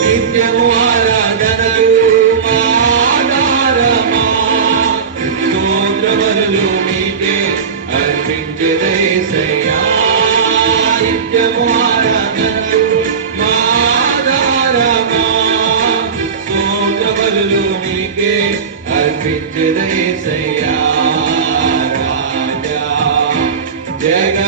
నిత్యము ఆరాధనకు మాధారమా స్తోత్రములు నీకే అర్పించదేశయ్యా నిత్యము ఆరాధనకు మాధారమా స్తోత్రములు నీకే అర్పించదేశయ్యా రాజా జగ